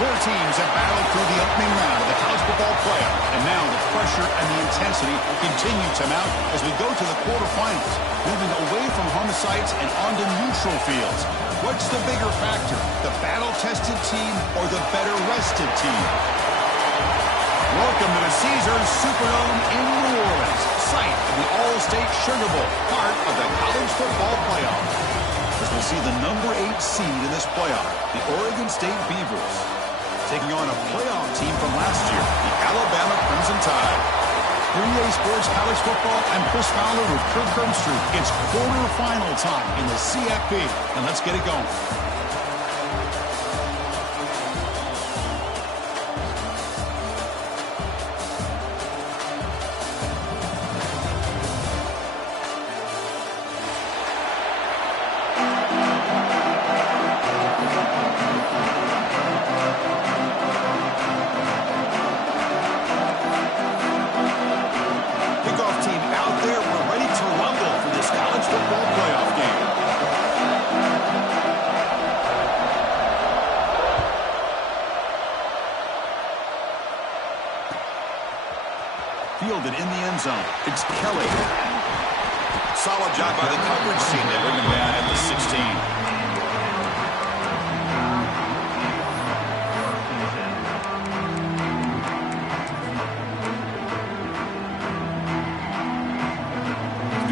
Four teams have battled through the opening round of the college football playoff, and now the pressure and the intensity continue to mount as we go to the quarterfinals, moving away from home sites and onto neutral fields. What's the bigger factor, the battle-tested team or the better-rested team? Welcome to the Caesars Superdome in New Orleans, site of the All-State Sugar Bowl, part of the college football playoff. As we see the number 8 seed in this playoff, the Oregon State Beavers, taking on a playoff team from last year, the Alabama Crimson Tide. For EA Sports College Football, I'm Chris Fowler with Kirk Herbstreit. It's quarterfinal time in the CFP, and let's get it going. Fielded in the end zone. It's Kelly. Solid job by the coverage team. They bring him down at the 16.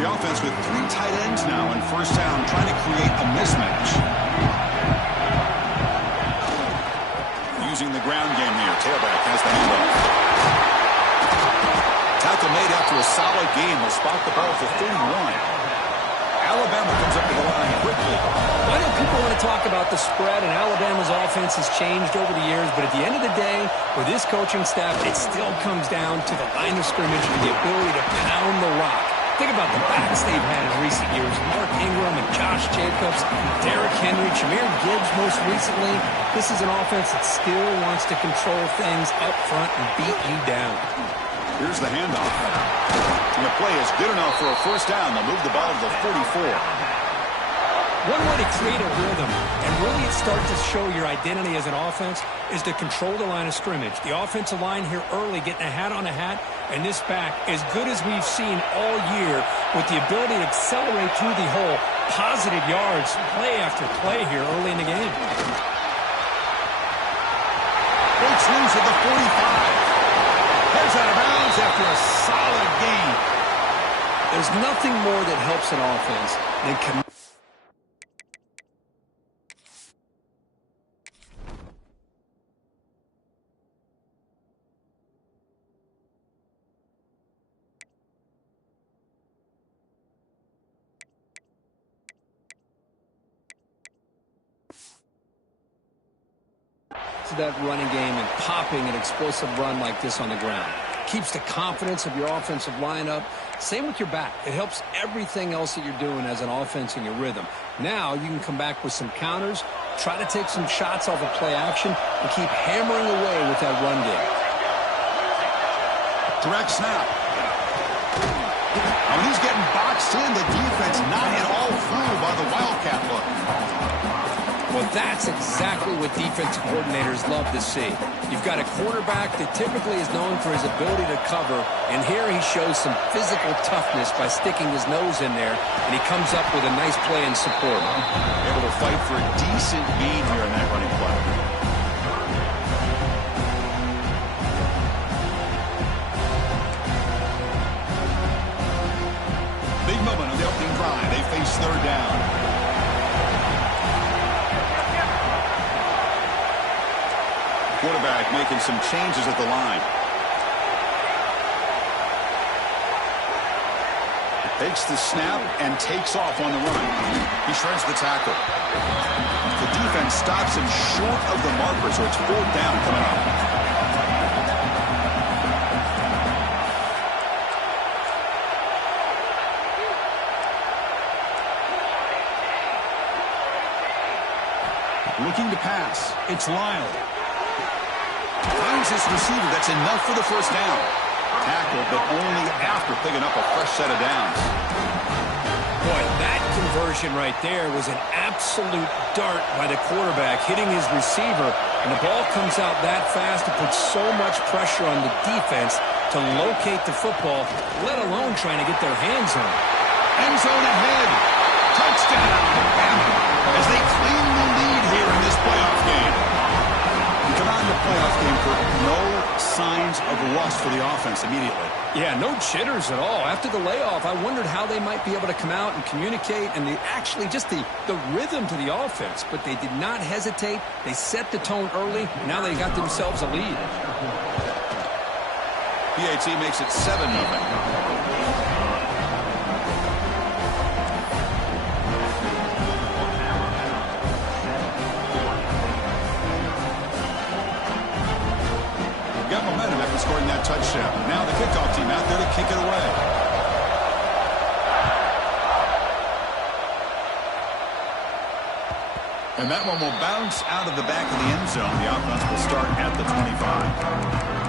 The offense with 3 tight ends now in first down, trying to create a mismatch. Using the ground game here. Tailback has the handoff. Tackle made after a solid game. They'll spot the ball for 31. Alabama comes up to the line quickly. I know people want to talk about the spread, and Alabama's offense has changed over the years, but at the end of the day, with this coaching staff, it still comes down to the line of scrimmage and the ability to pound the rock. Think about the backs they've had in recent years. Mark Ingram and Josh Jacobs, Derrick Henry, Jahmyr Gibbs most recently. This is an offense that still wants to control things up front and beat you down. Here's the handoff. And the play is good enough for a first down. They'll move the ball to the 44. One way to create a rhythm and really start to show your identity as an offense is to control the line of scrimmage. The offensive line here early getting a hat on a hat, and this back, as good as we've seen all year, with the ability to accelerate through the hole, positive yards, play after play here early in the game. Breaks loose at the 45. Heads out of bounds after a solid gain. There's nothing more that helps an offense than to that running game and popping an explosive run like this on the ground. Keeps the confidence of your offensive lineup. Same with your back. It helps everything else that you're doing as an offense in your rhythm. Now you can come back with some counters, try to take some shots off of play action, and keep hammering away with that run game. Direct snap. When he's getting boxed in, the defense not at all fooled by the Wildcat look. Well, that's exactly what defensive coordinators love to see. You've got a quarterback that typically is known for his ability to cover, and here he shows some physical toughness by sticking his nose in there, and he comes up with a nice play in support. Able to fight for a decent gain here in that running play. Big moment on the opening drive. They face third down. Quarterback making some changes at the line. Takes the snap and takes off on the run. He shreds the tackle. The defense stops him short of the marker, so it's fourth down coming up. Looking to pass. It's Lyle. Finds his receiver. That's enough for the first down. Tackled, but only after picking up a fresh set of downs. Boy, that conversion right there was an absolute dart by the quarterback, hitting his receiver, and the ball comes out that fast to put so much pressure on the defense to locate the football, let alone trying to get their hands on it. End zone ahead. Touchdown, Alabama, as they claim the lead here in this playoff game. You come out in the playoff game for no signs of rust for the offense immediately. Yeah, no jitters at all. After the layoff, I wondered how they might be able to come out and communicate and actually just the rhythm to the offense. But they did not hesitate. They set the tone early. Now they got themselves a lead. PAT makes it 7-0. Got momentum after scoring that touchdown. Now the kickoff team out there to kick it away. And that one will bounce out of the back of the end zone. The offense will start at the 25.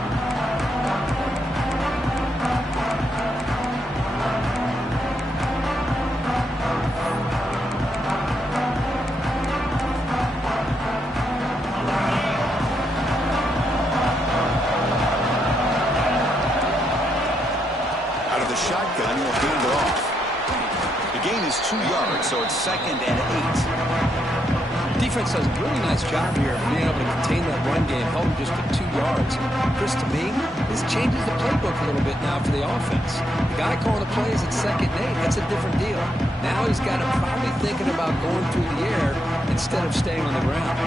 Shotgun will hand it off. The gain is 2 yards, so it's 2nd and 8. Defense does a really nice job here of being able to contain that run game, held them just to 2 yards. Chris, to me, this changes the playbook a little bit now for the offense. The guy calling the plays at 2nd and 8, that's a different deal. Now he's got to probably thinking about going through the air instead of staying on the ground.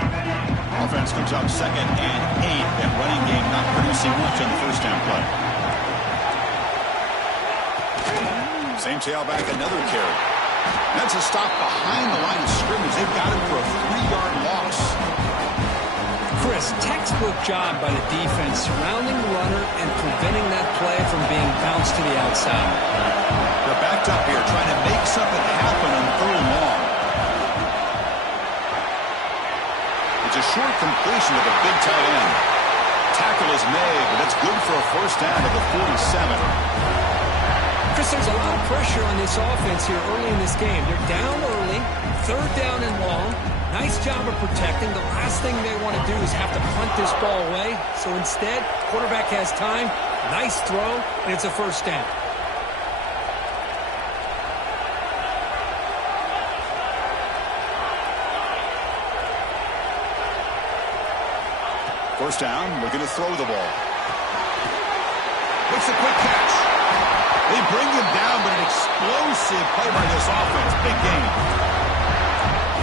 Offense comes up 2nd and 8. That running game not producing much on the first down play. Same tailback, another carry. That's a stop behind the line of scrimmage. They've got him for a 3-yard loss. Chris, textbook job by the defense, surrounding the runner and preventing that play from being bounced to the outside. They're backed up here trying to make something happen on 3rd and long. It's a short completion of the big tight end. Tackle is made, but that's good for a first down at the 47. Chris, there's a lot of pressure on this offense here early in this game. They're down early, 3rd down and long. Nice job of protecting. The last thing they want to do is have to punt this ball away. So instead, quarterback has time, nice throw, and it's a first down. First down, looking to throw the ball. Makes a quick catch. They bring him down, but an explosive play by this offense. Big game.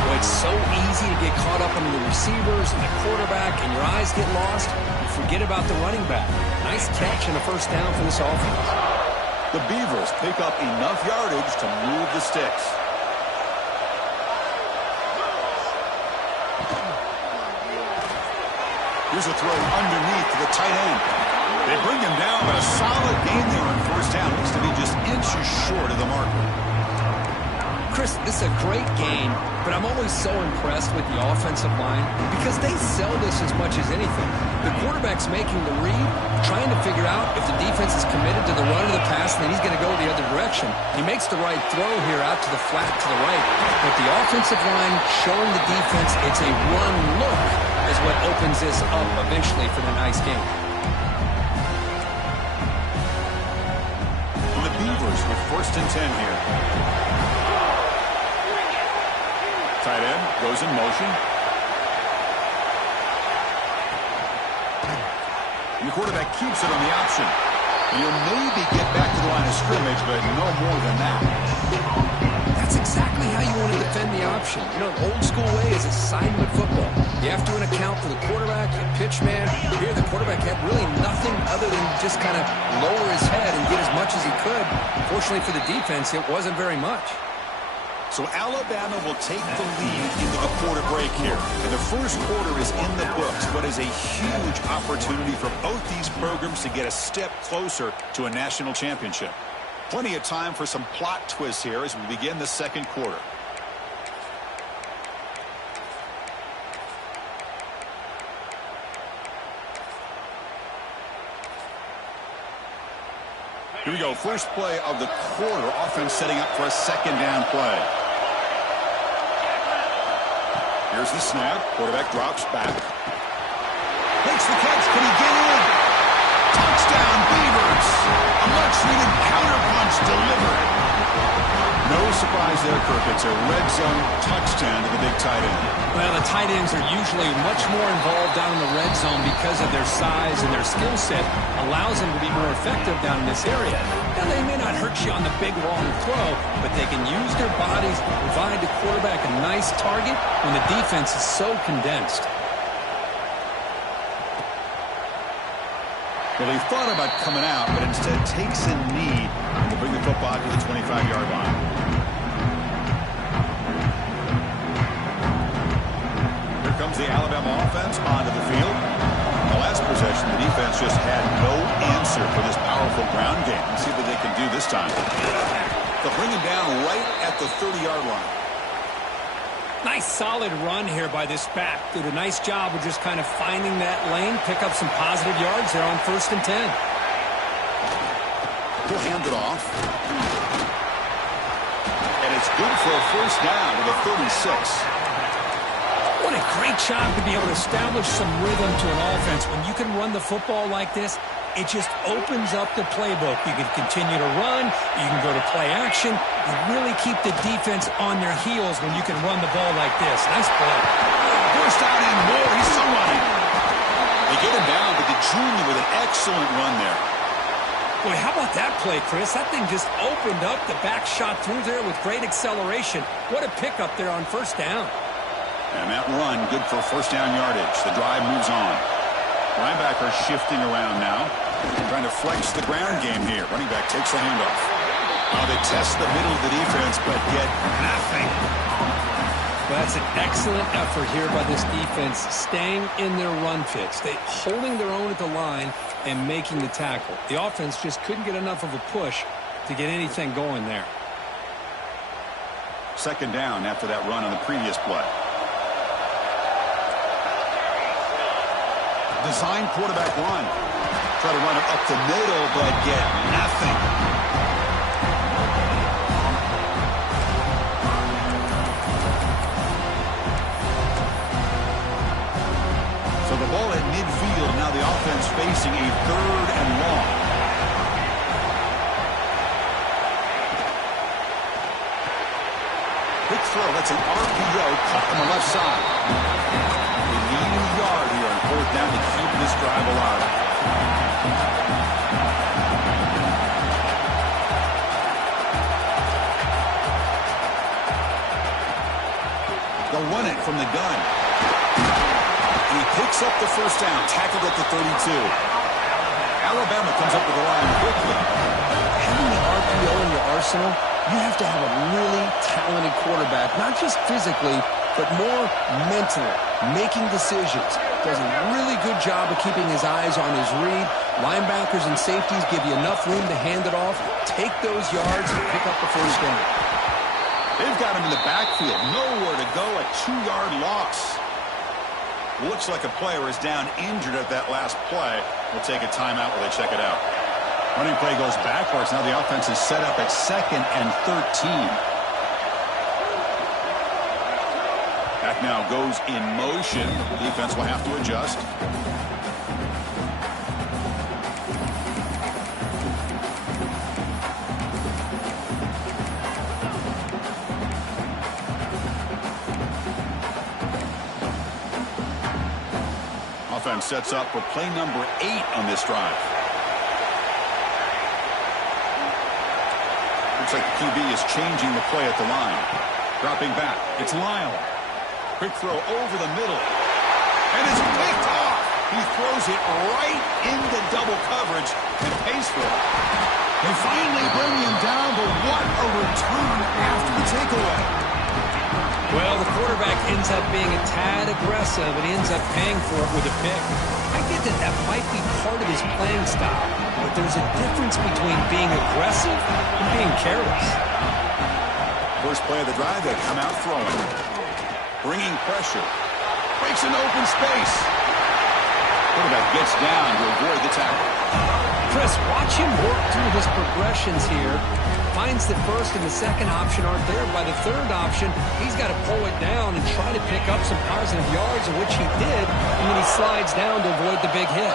Well, it's so easy to get caught up into the receivers and the quarterback, and your eyes get lost. You forget about the running back. Nice catch and a first down for this offense. The Beavers pick up enough yardage to move the sticks. Here's a throw underneath to the tight end. They bring him down, but a solid gain there on first down. Needs to be just inches short of the marker. Chris, this is a great game, but I'm always so impressed with the offensive line because they sell this as much as anything. The quarterback's making the read, trying to figure out if the defense is committed to the run or the pass, and then he's going to go the other direction. He makes the right throw here out to the flat to the right, but the offensive line showing the defense it's a run look is what opens this up eventually for the nice game. And the Beavers with 1st and 10 here. Tight end goes in motion. And the quarterback keeps it on the option. He'll maybe get back to the line of scrimmage, but no more than that. That's exactly how you want to defend the option. You know, the old school way is assignment football. You have to account for the quarterback, the pitch man. Here, the quarterback had really nothing other than just kind of lower his head and get as much as he could. Fortunately for the defense, it wasn't very much. So Alabama will take the lead into the quarter break here. And the first quarter is in the books, but is a huge opportunity for both these programs to get a step closer to a national championship. Plenty of time for some plot twists here as we begin the second quarter. Here we go. First play of the quarter. Offense setting up for a second down play. Here's the snap. Quarterback drops back. Makes the catch. Can he get in? Touchdown, Beavers. A much-needed counterpunch delivered. No surprise there, Kirk. It's a red zone touchdown to the big tight end. Well, the tight ends are usually much more involved down in the red zone because of their size, and their skill set allows them to be more effective down in this area. Now, they may not hurt you on the big, long throw, but they can use their bodies to provide the quarterback a nice target when the defense is so condensed. Well, he thought about coming out, but instead takes a knee to bring the football to the 25-yard line. Here comes the Alabama offense onto the field. The last possession, the defense just had no answer for this powerful ground game. Let's see what they can do this time. They'll bring him down right at the 30-yard line. Nice solid run here by this back. Did a nice job of just kind of finding that lane, pick up some positive yards there on 1st and 10. He'll hand it off. And it's good for a first down to the 36. What a great job to be able to establish some rhythm to an offense. When you can run the football like this, it just opens up the playbook. You can continue to run. You can go to play action. You really keep the defense on their heels when you can run the ball like this. Nice play. Burst out and more. He's still running. They get him down, but the junior with an excellent run there. Boy, how about that play, Chris? That thing just opened up. The back shot through there with great acceleration. What a pickup there on 1st down. And that run, good for first down yardage. The drive moves on. Linebacker shifting around now. Trying to flex the ground game here. Running back takes the handoff. They test the middle of the defense, but get nothing. Well, that's an excellent effort here by this defense, staying in their run fits. They holding their own at the line and making the tackle. The offense just couldn't get enough of a push to get anything going there. Second down after that run on the previous play. Design quarterback run. Try to run it up the middle, but get nothing. So the ball at midfield. Now the offense facing a 3rd and long. Quick throw. That's an RPO caught on the left side. They need a yard here on 4th down to keep this drive alive. They'll run it from the gun. And he picks up the first down, tackled at the 32. Alabama comes up with the line quickly. Having the RPO in your arsenal, you have to have a really talented quarterback, not just physically, but more mentally, making decisions. Does a really good job of keeping his eyes on his read. Linebackers and safeties give you enough room to hand it off, take those yards, and pick up the first down. They've got him in the backfield. Nowhere to go. A 2-yard loss. Looks like a player is down injured at that last play. We'll take a timeout while they check it out. Running play goes backwards. Now the offense is set up at 2nd and 13. Back now goes in motion. The defense will have to adjust. Offense sets up for play number 8 on this drive. Looks like the QB is changing the play at the line. Dropping back. It's Lyle. Quick throw over the middle. And it's picked off. He throws it right into double coverage and pays for it. They finally bring him down, but what a return after the takeaway. Well, the quarterback ends up being a tad aggressive and he ends up paying for it with a pick. I get that that might be part of his playing style, but there's a difference between being aggressive and being careless. First play of the drive, they come out throwing. Bringing pressure. Breaks an open space. Quarterback gets down to avoid the tackle. Chris, watch him work through his progressions here. Finds the first and the second option aren't there. By the third option, he's got to pull it down and try to pick up some positive yards, of which he did, and then he slides down to avoid the big hit.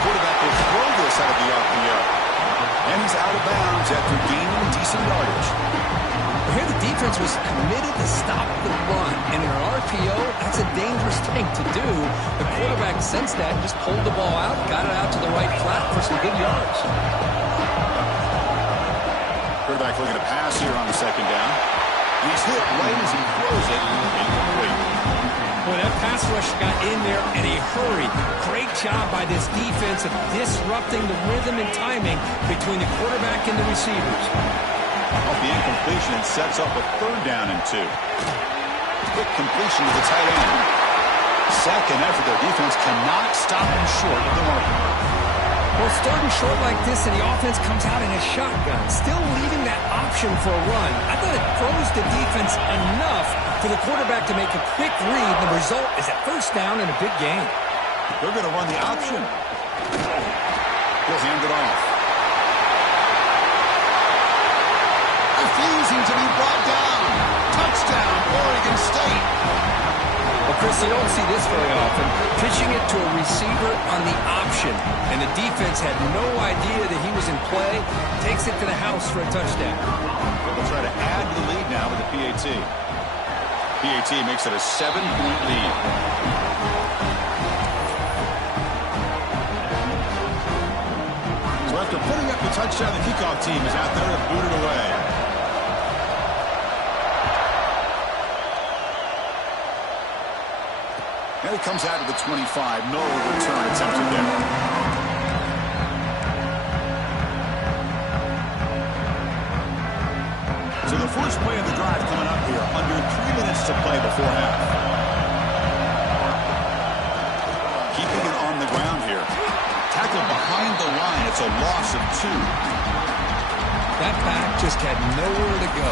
Quarterback will throw this out of the RPO. And he's out of bounds after gaining decent yardage. Here the defense was committed to stop the run, and in an RPO, that's a dangerous thing to do. The quarterback sensed that and just pulled the ball out, got it out to the right flat for some good yards. Quarterback looking to pass here on the second down. He's hit right as he throws it. Incomplete. Boy, that pass rush got in there in a hurry. Great job by this defense of disrupting the rhythm and timing between the quarterback and the receivers. Off the incompletion, it sets up a third down and 2. Quick completion to the tight end. Second effort, their defense cannot stop him short of the mark. Well, starting short like this and the offense comes out in a shotgun, still leaving that option for a run. I thought it froze the defense enough for the quarterback to make a quick read. The result is a first down and a big gain. They're going to run the option. He'll hand it off. Refusing to be brought down. Touchdown, Oregon State. Well, Chris, you don't see this very often. Pitching it to a receiver on the option, and the defense had no idea that he was in play. Takes it to the house for a touchdown. They'll try to add to the lead now with the PAT. PAT makes it a 7-point lead. So after putting up the touchdown, the kickoff team is out there to boot it away. And he comes out of the 25. No return attempted there. So the first play of the drive coming up here. Under 3 minutes to play before half. Keeping it on the ground here. Tackled behind the line. It's a loss of 2. That back just had nowhere to go.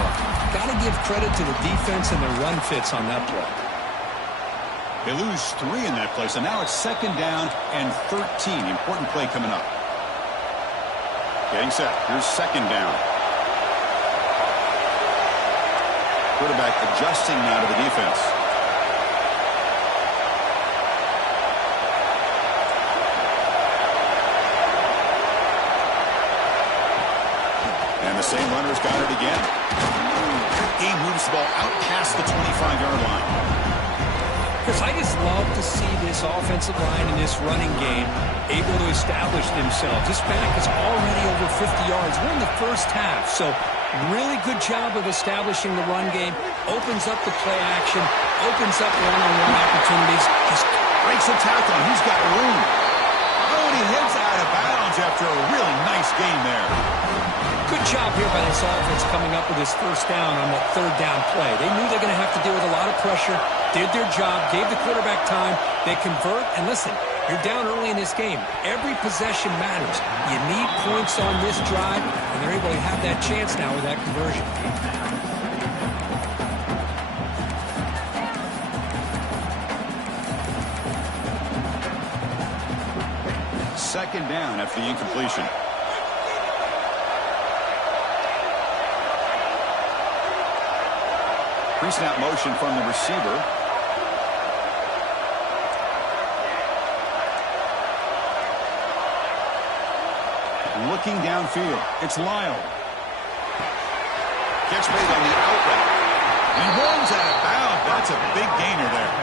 Got to give credit to the defense and the run fits on that play. They lose 3 in that play, so now it's second down and 13. Important play coming up. Getting set. Here's second down. Quarterback adjusting now to the defense. And the same runner's got it again. He moves the ball out past the 25-yard line. Chris, I just love to see this offensive line in this running game able to establish themselves. This back is already over 50 yards. We're in the first half, so really good job of establishing the run game. Opens up the play action, opens up one-on-one opportunities. Just breaks a tackle, and he's got room. Oh, and he heads out of bounds after a really nice game there. Good job here by this offense coming up with this first down on that third down play. They knew they're going to have to deal with a lot of pressure, did their job, gave the quarterback time. They convert, and listen, you're down early in this game. Every possession matters. You need points on this drive, and they're able to have that chance now with that conversion. Second down after the incompletion. Pre-snap motion from the receiver. Looking downfield. It's Lyle. Catch made on the outlet. And he runs out of bounds. That's a big gainer there.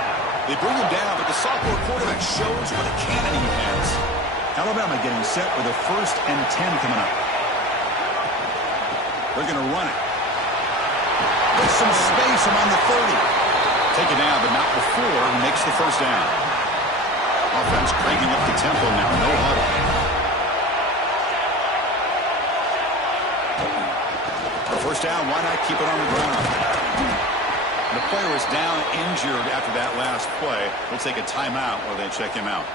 They bring him down, but the sophomore quarterback shows what a cannon he has. Alabama getting set with a 1st and 10 coming up. They're going to run it. With some space around the 30. Take it down, but not before he makes the first down. Offense cranking up the tempo now. No huddle. The first down, why not keep it on the ground? The player is down injured after that last play. We'll take a timeout while they check him out.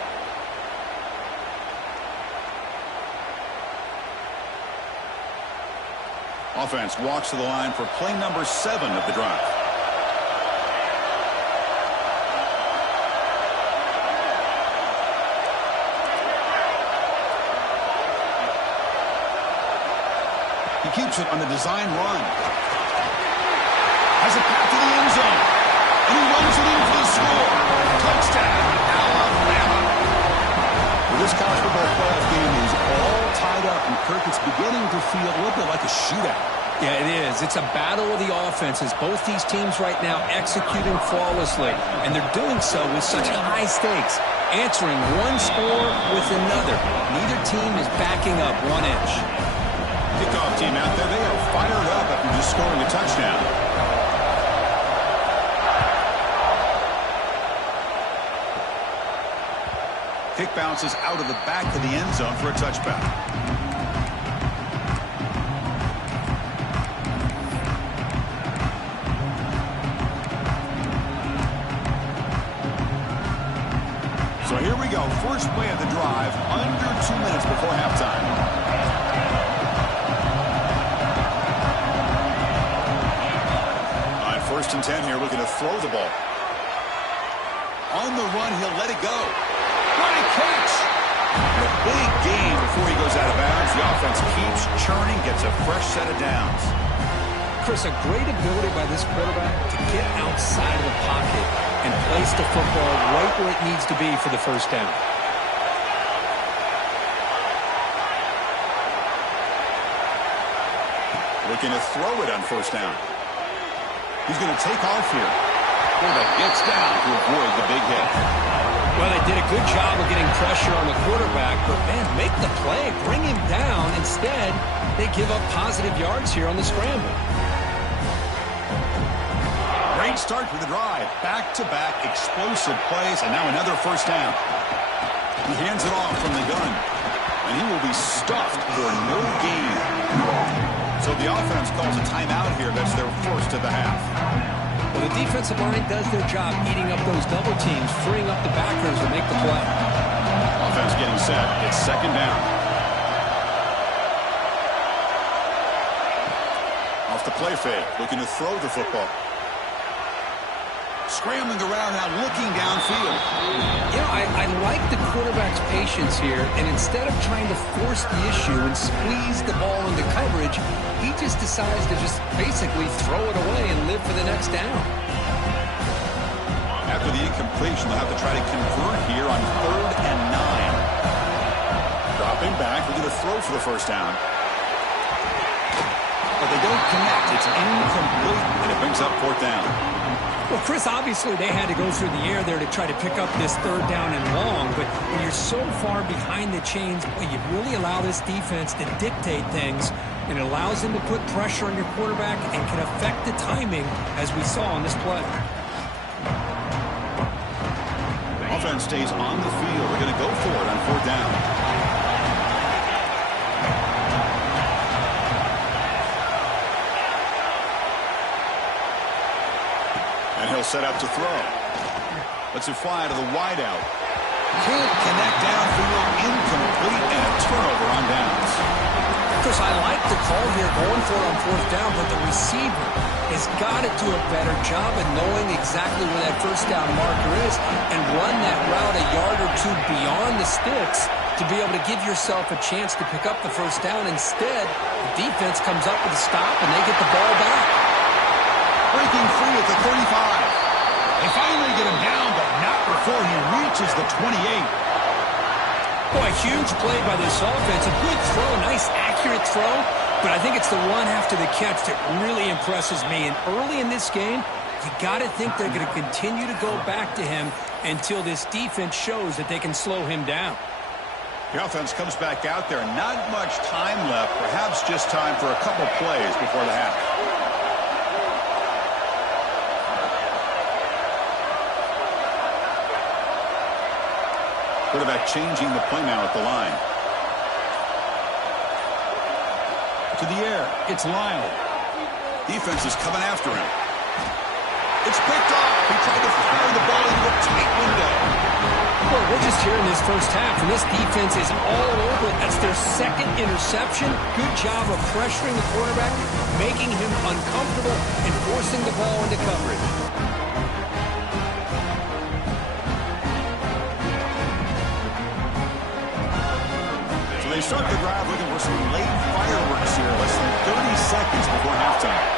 Offense walks to the line for play number 7 of the drive. He keeps it on the design run. Has a path to the end zone. And he runs it in for the score. Touchdown, Alabama. Well, this college football playoff game is all tied up. And Kirk, it's beginning to feel a little bit like a shootout. Yeah, it is. It's a battle of the offenses. Both these teams right now executing flawlessly. And they're doing so with such high stakes. Answering one score with another. Neither team is backing up 1 inch. Kickoff team out there. They are fired up after just scoring a touchdown. Kick bounces out of the back of the end zone for a touchback. So here we go. First play of the drive, under 2 minutes before halftime. First and 10 here, looking to throw the ball. On the run, he'll let it go. Great catch! And a big gain before he goes out of bounds. The offense keeps churning, gets a fresh set of downs. Chris, a great ability by this quarterback to get outside of the pocket and place the football right where it needs to be for the first down. Looking to throw it on first down. He's going to take off here. Quarterback gets down to avoid the big hit. Well, they did a good job of getting pressure on the quarterback, but, man, make the play, bring him down. Instead, they give up positive yards here on the scramble. Great start for the drive. Back-to-back explosive plays, and now another first down. He hands it off from the gun, and he will be stuffed for no gain. So the offense calls a timeout here. That's their first of the half. Well, the defensive line does their job eating up those double teams, freeing up the backers to make the play. Offense getting set. It's second down. Off the play fake, looking to throw the football. Scrambling around now, looking downfield. You know, I like the quarterback's patience here, and instead of trying to force the issue and squeeze the ball into coverage, he just decides to just basically throw it away and live for the next down. After the incompletion, they'll have to try to convert here on 3rd and 9. Dropping back, looking to throw for the first down. But they don't connect. It's incomplete, and it brings up 4th down. Well, Chris, obviously they had to go through the air there to try to pick up this 3rd down and long, but when you're so far behind the chains, you really allow this defense to dictate things, and it allows them to put pressure on your quarterback and can affect the timing, as we saw on this play. Offense stays on the field. They're going to go for it on 4th down. And he'll set up to throw. Lets it fly to the wideout. Can't connect downfield, incomplete, and a turnover on downs. Chris, I like the call here going for it on 4th down, but the receiver has got to do a better job of knowing exactly where that first down marker is and run that route a yard or two beyond the sticks to be able to give yourself a chance to pick up the first down. Instead, the defense comes up with a stop and they get the ball back. Breaking free at the 35. They finally get him down, but not before he reaches the 28. Boy, a huge play by this offense. A good throw, a nice accurate throw, but I think it's the run after the catch that really impresses me. And early in this game, you got to think they're going to continue to go back to him until this defense shows that they can slow him down. The offense comes back out there. Not much time left, perhaps just time for a couple plays before the half. Quarterback changing the play now at the line. To the air. It's Lyle. Defense is coming after him. It's picked off. He tried to fire the ball into a tight window. Well, we're just here in this first half, and this defense is all over it. That's their second interception. Good job of pressuring the quarterback, making him uncomfortable, and forcing the ball into coverage. So they start the drive looking for some late fireworks here, less than 30 seconds before halftime.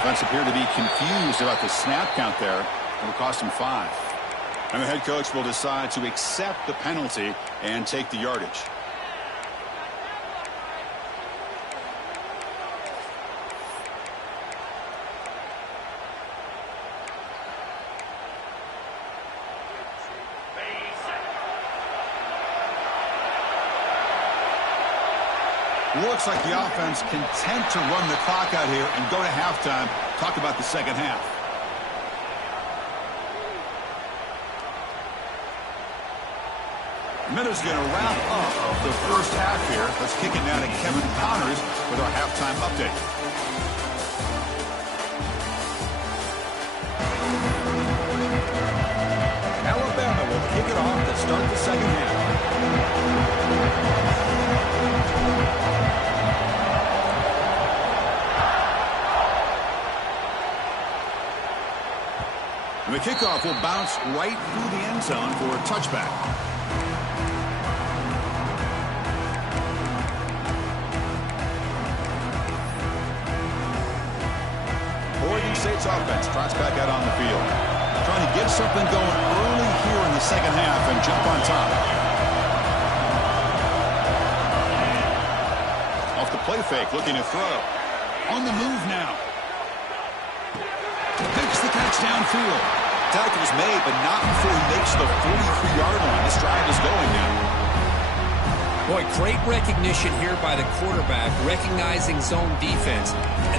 Offense appeared to be confused about the snap count there. It will cost him 5. And the head coach will decide to accept the penalty and take the yardage. Looks like the offense content to run the clock out here and go to halftime. Talk about the second half. Minute's going to wrap up the first half here. Let's kick it now to Kevin Connors with our halftime update. Alabama will kick it off to start the second half. And the kickoff will bounce right through the end zone for a touchback. Oregon State's offense trots back out on the field. Trying to get something going early here in the second half and jump on top. Off the play fake, looking to throw. On the move now. Makes the catch downfield. Tackle's made, but not before he makes the 43-yard line. This drive is going now. Boy, great recognition here by the quarterback, recognizing zone defense.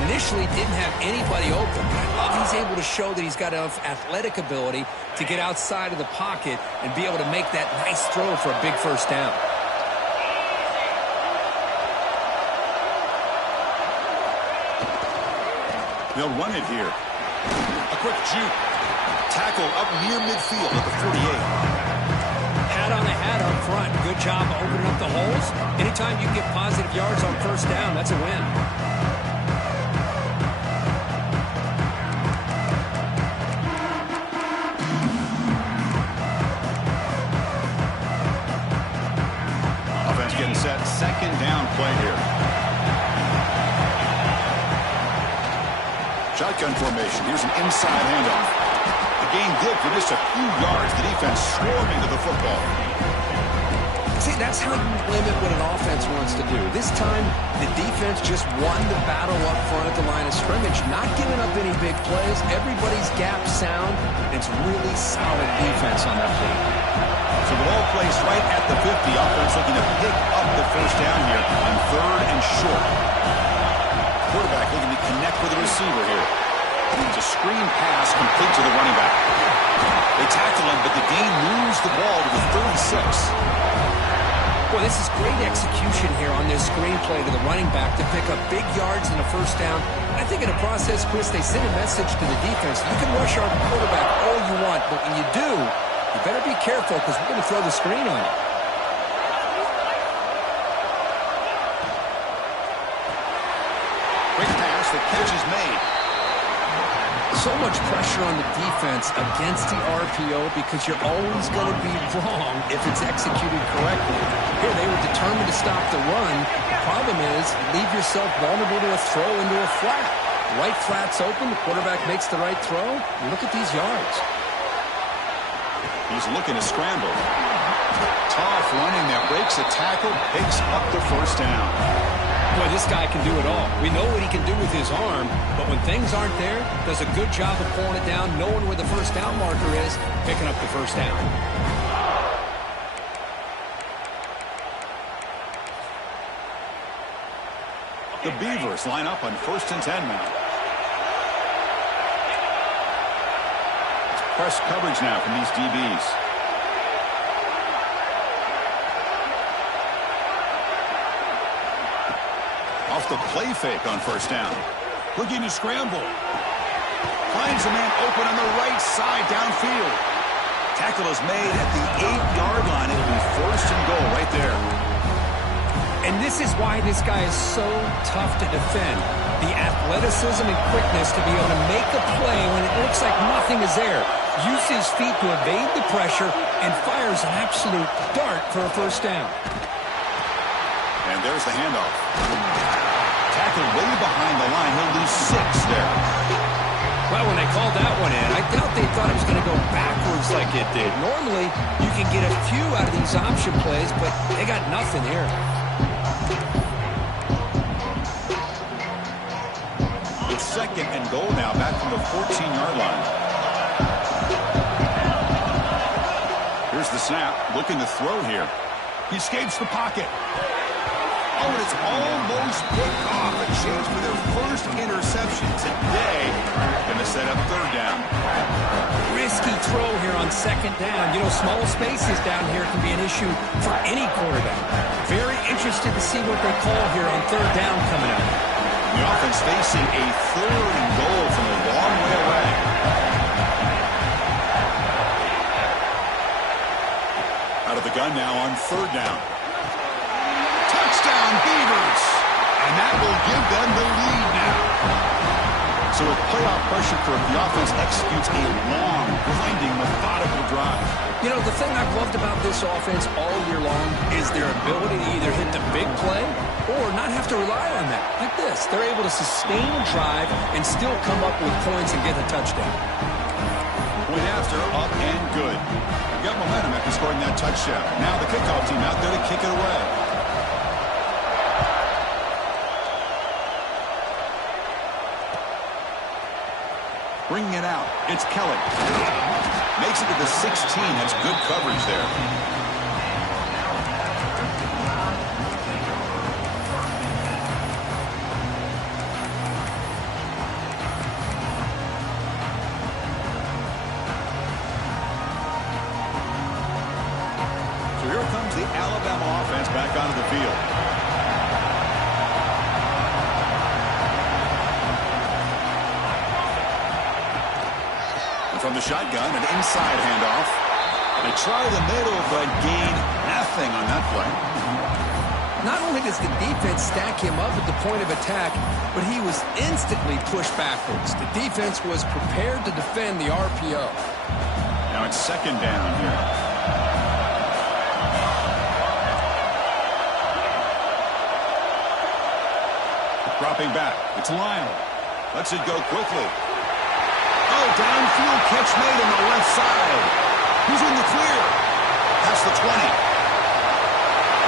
Initially didn't have anybody open, but I love he's able to show that he's got enough athletic ability to get outside of the pocket and be able to make that nice throw for a big first down. They'll run it here. A quick juke. Tackle up near midfield at the 48. Hat on a hat up front. Good job of opening up the holes. Anytime you get positive yards on first down, that's a win. Offense getting set. Second down play here. Shotgun formation. Here's an inside handoff. The gain good for just a few yards. The defense swarming to the football. See, that's how you limit what an offense wants to do. This time, the defense just won the battle up front at the line of scrimmage, not giving up any big plays. Everybody's gap sound. It's really solid defense on that play. So the ball placed right at the 50. Offense looking to pick up the first down here on 3rd and short. Quarterback looking to connect with the receiver here. It's a screen pass complete to the running back. They tackle him, but the gain moves the ball to the 36. Boy, this is great execution here on this screen play to the running back to pick up big yards in the first down. I think in the process, Chris, they send a message to the defense. You can rush our quarterback all you want, but when you do, you better be careful because we're going to throw the screen on you. Quick pass, the catch is made. So much pressure on the defense against the RPO because you're always going to be wrong if it's executed correctly. Here, they were determined to stop the run. The problem is you leave yourself vulnerable to a throw into a flat. Right flat's open. The quarterback makes the right throw. Look at these yards. He's looking to scramble. Tough running that breaks a tackle, picks up the first down. Boy, this guy can do it all. We know what he can do with his arm, but when things aren't there, does a good job of pulling it down, knowing where the first down marker is, picking up the first down. The Beavers line up on 1st and 10 now. It's press coverage now from these DBs. Off the play fake on first down. Looking to scramble. Finds a man open on the right side downfield. Tackle is made at the 8-yard line. It'll be first and goal right there. And this is why this guy is so tough to defend. The athleticism and quickness to be able to make a play when it looks like nothing is there. Uses his feet to evade the pressure and fires an absolute dart for a first down. And there's the handoff. Tackled way behind the line. He'll lose 6 there. Well, when they called that one in, I doubt they thought it was going to go backwards like it did. Normally, you can get a few out of these option plays, but they got nothing here. It's second and goal now, back from the 14-yard line. Here's the snap, looking to throw here. He escapes the pocket. Oh, and it's almost picked off. A chance for their first interception today. Going to set up third down. Risky throw here on second down. You know, small spaces down here can be an issue for any quarterback. Very interested to see what they call here on third down coming up. The offense facing a third and goal from a long way away. Out of the gun now on third down. Touchdown, Beavers! And that will give them the lead now. So with playoff pressure for the offense executes a long, grinding, methodical drive. You know, the thing I've loved about this offense all year long is their ability to either hit the big play or not have to rely on that. Like this. They're able to sustain a drive and still come up with points and get a touchdown. Point after, up and good. Got momentum after scoring that touchdown. Now the kickoff team out there to kick it away. Bringing it out, it's Kelly. Makes it to the 16. That's good coverage there. So here comes the Alabama offense back onto the field. From the shotgun, an inside handoff. They try the middle, but gain nothing on that play. Not only does the defense stack him up at the point of attack, but he was instantly pushed backwards. The defense was prepared to defend the RPO. Now it's second down here. Dropping back. It's Lionel. Lets it go quickly. Oh, downfield catch made on the left side. He's in the clear. Past the 20.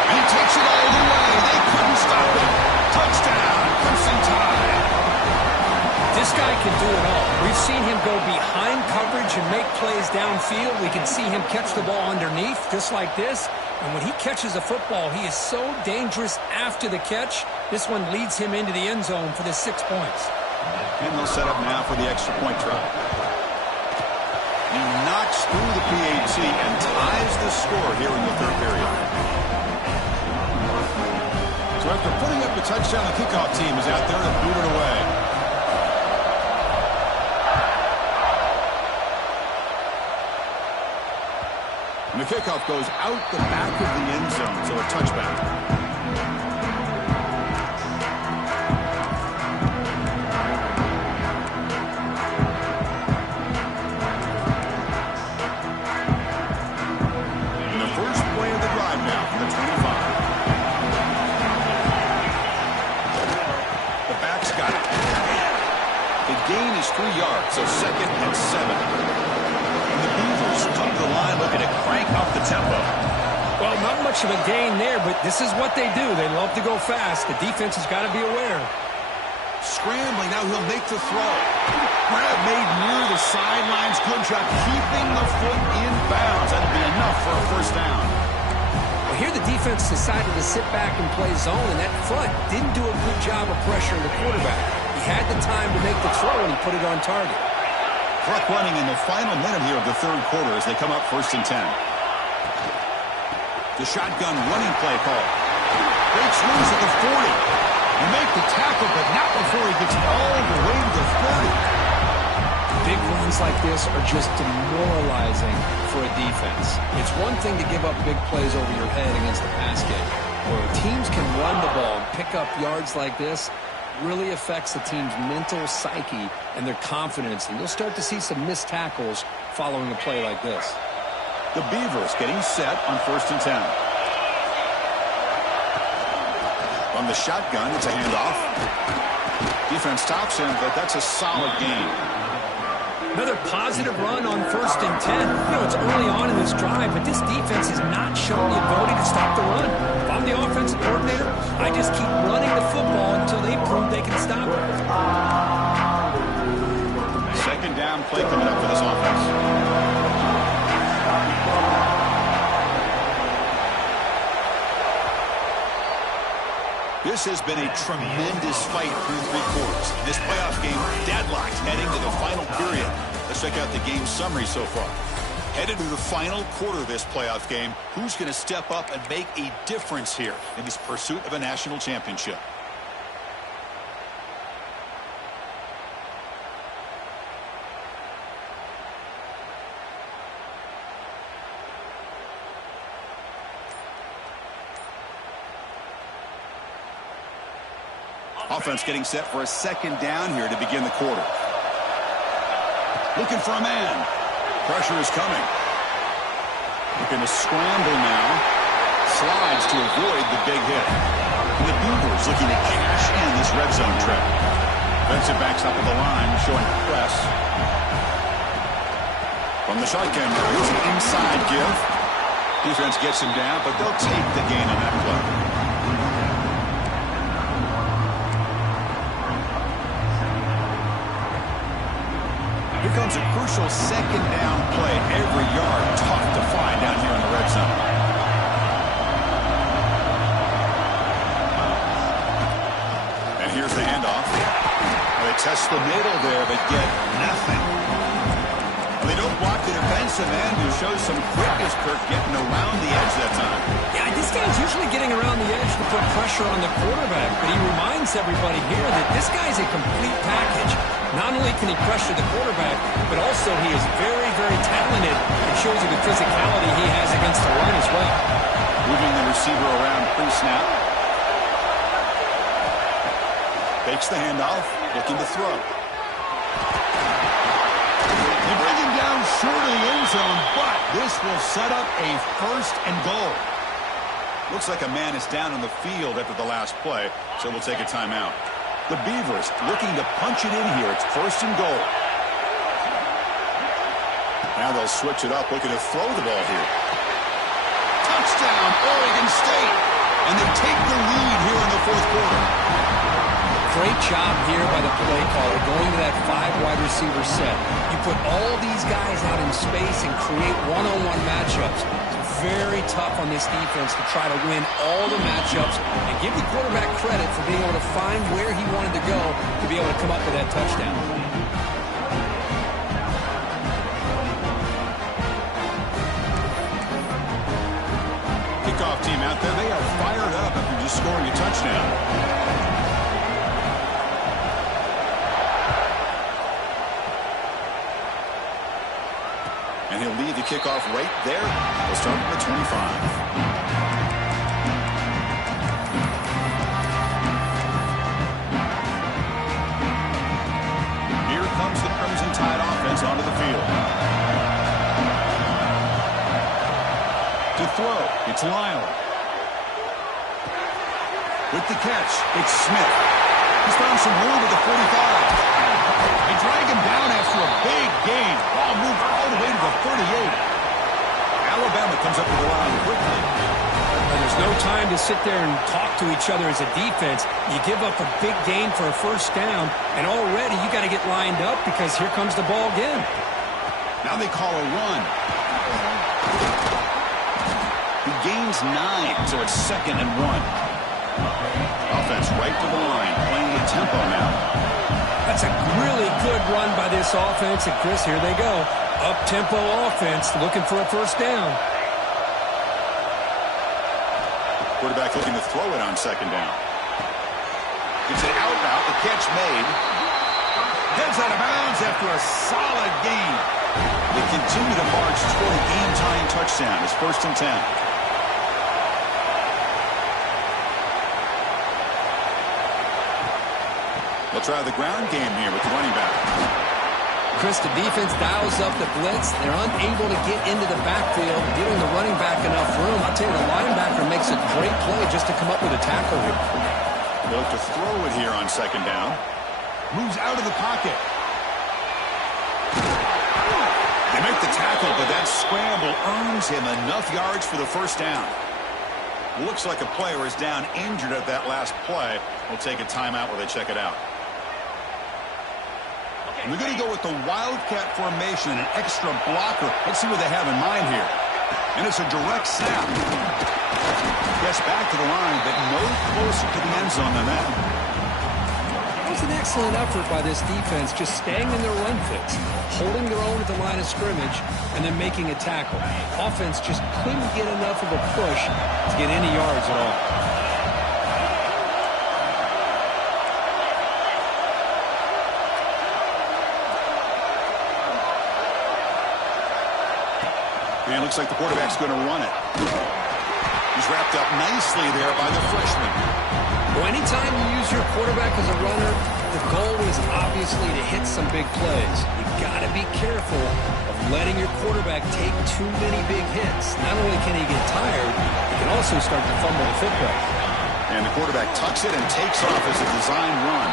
And he takes it all the way. They couldn't stop it. Touchdown, Crimson Tide. This guy can do it all. We've seen him go behind coverage and make plays downfield. We can see him catch the ball underneath, just like this. And when he catches a football, he is so dangerous after the catch. This one leads him into the end zone for the 6 points. And they'll set up now for the extra point try. He knocks through the PAT and ties the score here in the third period. So after putting up the touchdown, the kickoff team is out there to boot it away. And the kickoff goes out the back of the end zone, so a touchback. Gain is 3 yards, so second and 7. And the Beavers come to the line looking to crank up the tempo. Well, not much of a gain there, but this is what they do. They love to go fast. The defense has got to be aware. Scrambling, now he'll make the throw. Grab made near the sidelines. Good job keeping the foot in bounds. That'll be enough for a first down. Well, here the defense decided to sit back and play zone, and that front didn't do a good job of pressuring the quarterback. He had the time to make the throw, and he put it on target. Clock running in the final minute here of the third quarter as they come up first and 10. The shotgun running play call. Breaks loose at the 40. You make the tackle, but not before he gets all the way to the 30. Big runs like this are just demoralizing for a defense. It's one thing to give up big plays over your head against the pass game. Where teams can run the ball and pick up yards like this, really affects the team's mental psyche and their confidence. And you'll start to see some missed tackles following a play like this. The Beavers getting set on 1st and 10. From the shotgun, it's a handoff. Defense stops him, but that's a solid gain. Another positive run on 1st and 10. You know, it's early on in this drive, but this defense has not shown the ability to stop the run. If I'm the offensive coordinator, I just keep running the football until they prove they can stop it. 2nd down play coming up for this offense. This has been a tremendous fight through 3 quarters. This playoff game deadlocked heading to the final period. Let's check out the game summary so far. Headed to the final quarter of this playoff game, who's going to step up and make a difference here in this pursuit of a national championship? Offense getting set for a 2nd down here to begin the quarter. Looking for a man. Pressure is coming. Looking to scramble now. Slides to avoid the big hit. And the Beavers looking to cash in this red zone trip. Defensive backs up at the line, showing press. From the shotgun, here's an inside give. Defense gets him down, but they'll take the gain on that play. Here comes a crucial 2nd down play. Every yard tough to find down here in the red zone. And here's the handoff. They test the middle there, but get nothing. They don't block the defensive end, who shows some quickness, Kirk, getting around the edge that time. Yeah, this guy's usually getting around the edge to put pressure on the quarterback, but he reminds everybody here that this guy's a complete package. Not only can he pressure the quarterback, but also he is very, very talented and shows you the physicality he has against the run as well. Moving the receiver around pre-snap. Fakes the handoff, looking to throw. They bring him down short of the end zone, but this will set up a 1st and goal. Looks like a man is down on the field after the last play, so we'll take a timeout. The Beavers looking to punch it in here. It's 1st and goal. Now they'll switch it up, looking to throw the ball here. Touchdown, Oregon State. And they take the lead here in the 4th quarter. Great job here by the play caller going to that 5-wide receiver set. You put all these guys out in space and create one-on-one matchups. It's very tough on this defense to try to win all the matchups and give the quarterback credit for being able to find where he wanted to go to be able to come up with that touchdown. Kickoff team out there, they are fired up after just scoring a touchdown. And he'll lead the kickoff right there. We'll start at the 25. Here comes the Crimson Tide offense onto the field. To throw, it's Lyle. With the catch, it's Smith. He's found some room at the 45. They drag him down after a big gain. Ball moved all the way to the 38. Alabama comes up with the line quickly. There's no time to sit there and talk to each other as a defense. You give up a big gain for a 1st down, and already you got to get lined up because here comes the ball again. Now they call a run. He gains 9, so it's 2nd and 1. Offense right to the line, playing with tempo now. That's a really good run by this offense. And, Chris, here they go. Up-tempo offense looking for a 1st down. Quarterback looking to throw it on 2nd down. It's an out route. The catch made. Heads out of bounds after a solid gain. They continue to march toward a game-tying touchdown. It's 1st and 10. They'll try the ground game here with the running back. Chris, the defense dials up the blitz. They're unable to get into the backfield, giving the running back enough room. I'll tell you, the linebacker makes a great play just to come up with a tackle here. They'll look to throw it here on 2nd down. Moves out of the pocket. They make the tackle, but that scramble earns him enough yards for the 1st down. Looks like a player is down injured at that last play. We'll take a timeout while they check it out. We're going to go with the Wildcat formation and an extra blocker. Let's see what they have in mind here. And it's a direct snap. Gets back to the line, but no closer to the end zone than that. It was an excellent effort by this defense, just staying in their run fix, holding their own at the line of scrimmage, and then making a tackle. Offense just couldn't get enough of a push to get any yards at all. And it looks like the quarterback's going to run it. He's wrapped up nicely there by the freshman. Well, anytime you use your quarterback as a runner, the goal is obviously to hit some big plays. You've got to be careful of letting your quarterback take too many big hits. Not only can he get tired, he can also start to fumble the football. And the quarterback tucks it and takes off as a design run.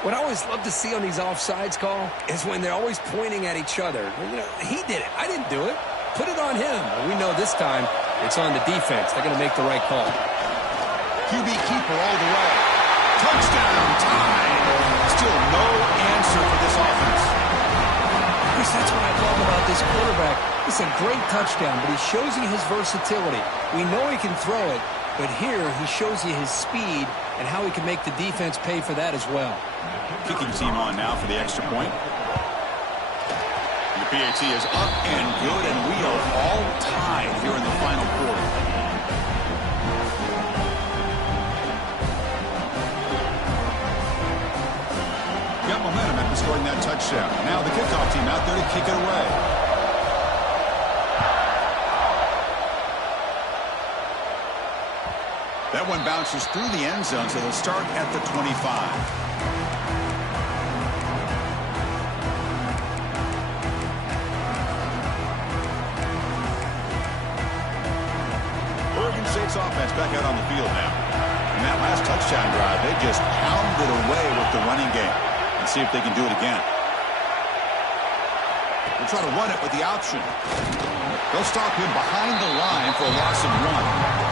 What I always love to see on these offsides call is when they're always pointing at each other. You know, he did it. I didn't do it. Put it on him. Well, we know this time it's on the defense. They're going to make the right call. QB keeper all the way. Touchdown time. Still no answer for this offense. Chris, that's what I love about this quarterback. It's a great touchdown, but he shows you his versatility. We know he can throw it, but here he shows you his speed and how he can make the defense pay for that as well. Kicking team on now for the extra point. And the PAT is up and good, and we are all tied here in the final quarter. Got momentum after scoring that touchdown. Now the kickoff team out there to kick it away. That one bounces through the end zone, so they'll start at the 25. Oregon State's offense back out on the field now. In that last touchdown drive, they just pounded away with the running game. Let's see if they can do it again. They'll try to run it with the option. They'll stop him behind the line for a loss of 1.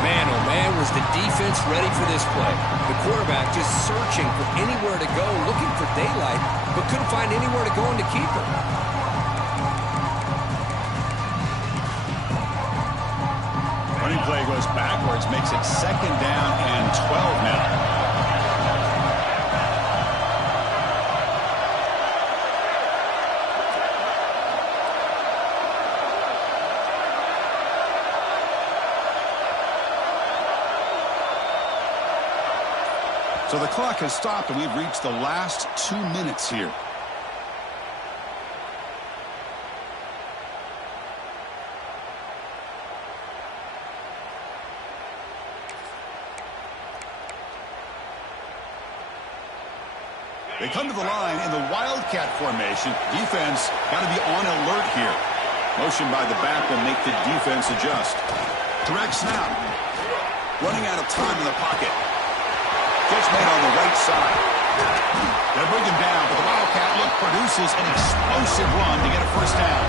Man, oh man, was the defense ready for this play. The quarterback just searching for anywhere to go, looking for daylight, but couldn't find anywhere to go in to keep it. Running play goes backwards, makes it 2nd down and 12 now. So the clock has stopped, and we've reached the last 2 minutes here. They come to the line in the Wildcat formation. Defense got to be on alert here. Motion by the back will make the defense adjust. Direct snap. Running out of time in the pocket. Catch made on the right side. They'll bring him down, but the Wildcat look produces an explosive run to get a 1st down.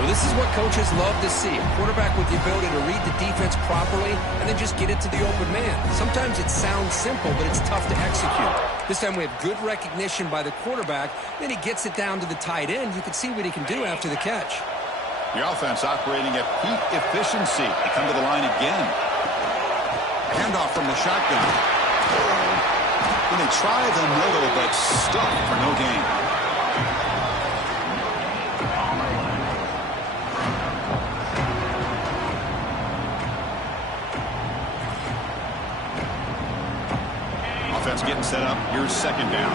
Well, this is what coaches love to see. A quarterback with the ability to read the defense properly and then just get it to the open man. Sometimes it sounds simple, but it's tough to execute. This time we have good recognition by the quarterback. Then he gets it down to the tight end. You can see what he can do after the catch. The offense operating at peak efficiency. They come to the line again. Handoff from the shotgun. And they try the middle, but stuck for no gain. defense getting set up. Here's second down.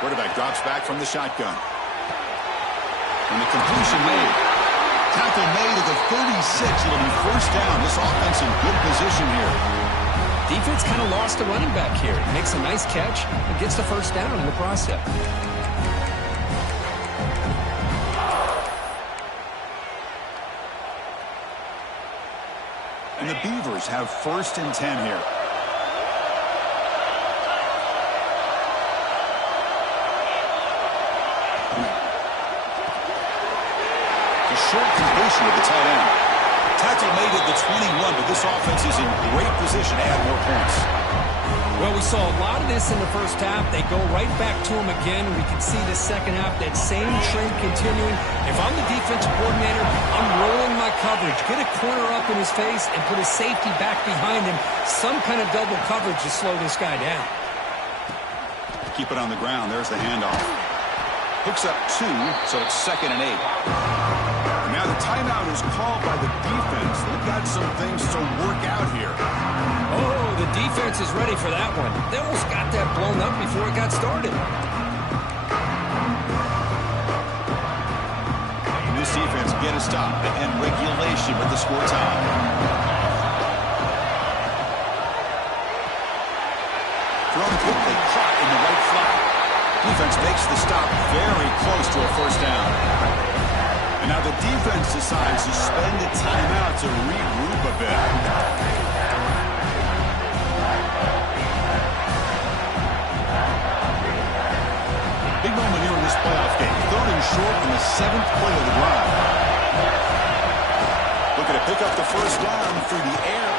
Quarterback drops back from the shotgun. And the completion made. Tackle made at the 36. It'll be first down. This offense in good position here. Defense kind of lost a running back here. Makes a nice catch and gets the first down in the process. And the Beavers have first and 10 here. A short completion with the tight end. Tackle made at the 21, but this offense is in great position to add more points. Well, we saw a lot of this in the first half. They go right back to him again. We can see the second half, that same trend continuing. If I'm the defensive coordinator, I'm rolling my coverage. Get a corner up in his face and put a safety back behind him. Some kind of double coverage to slow this guy down. Keep it on the ground. There's the handoff. Hooks up 2, so it's 2nd and 8. Now the timeout is called by the defense. They've got some things to work out here. Oh, the defense is ready for that one. They almost got that blown up before it got started. And this defense get a stop and regulation with the score tie. Thrown quickly, caught in the right flat. Defense makes the stop very close to a first down. And now the defense decides to spend a timeout to regroup a bit. Big moment here in this playoff game. 3rd and short from the 7th play of the drive. Looking to pick up the first down through the air.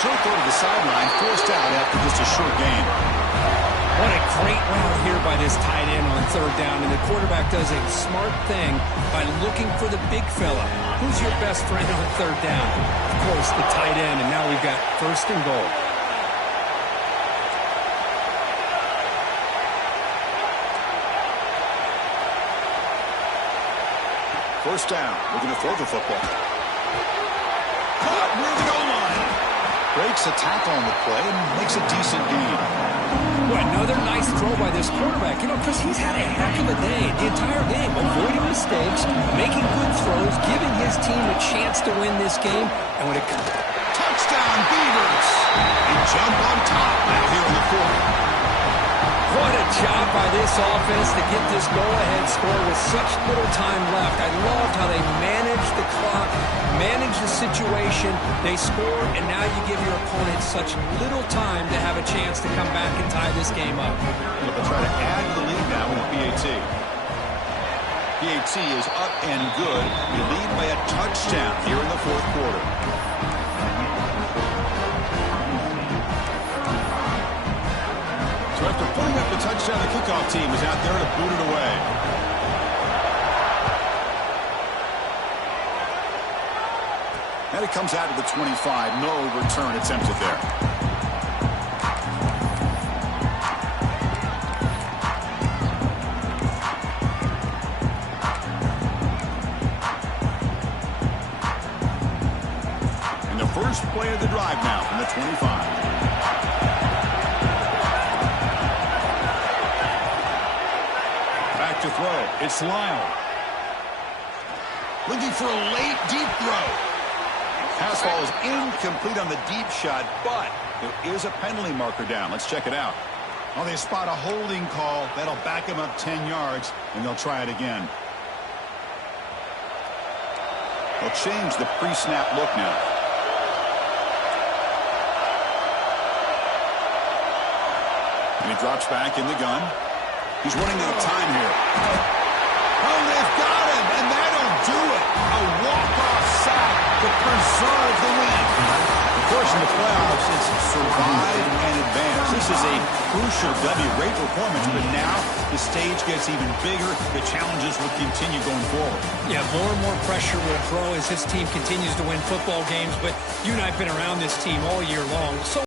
Short throw to the sideline, forced out after just a short gain. What a great route here by this tight end on 3rd down. And the quarterback does a smart thing by looking for the big fella. Who's your best friend on 3rd down? Of course, the tight end. And now we've got 1st and goal. First down. Looking to throw the football. Caught near the goal line. Breaks a tackle on the play and makes a decent gain. Well, another nice throw by this quarterback. You know, Chris, he's had a heck of a day the entire game, avoiding mistakes, making good throws, giving his team a chance to win this game. And when it comes... Touchdown, Beavers! They jump on top now here in the 4th. What a job by this offense to get this goal-ahead score with such little time left. I loved how they managed the clock, managed the situation. They scored, and now you give your opponent such little time to have a chance to come back and tie this game up. They'll try to add to the lead now with PAT. PAT is up and good. We lead by a touchdown here in the 4th quarter. So after putting up the touchdown, the kickoff team is out there to boot it away. And it comes out of the 25. No return attempted there. And the first play of the drive now from the 25. To throw. It's Lyle. Looking for a late deep throw. Pass ball is incomplete on the deep shot, but there is a penalty marker down. Let's check it out. Oh, they spot a holding call. That'll back them up 10 yards, and they'll try it again. They'll change the pre-snap look now. And he drops back in the gun. He's running out of time here. Oh, they've got him, and that'll do it. A walk-off sack to preserve the win. Of course, in the playoffs, it's survive and advance. This is a crucial W. Great performance, but now the stage gets even bigger. The challenges will continue going forward. Yeah, more and more pressure will grow as this team continues to win football games, but you and I have been around this team all year long. So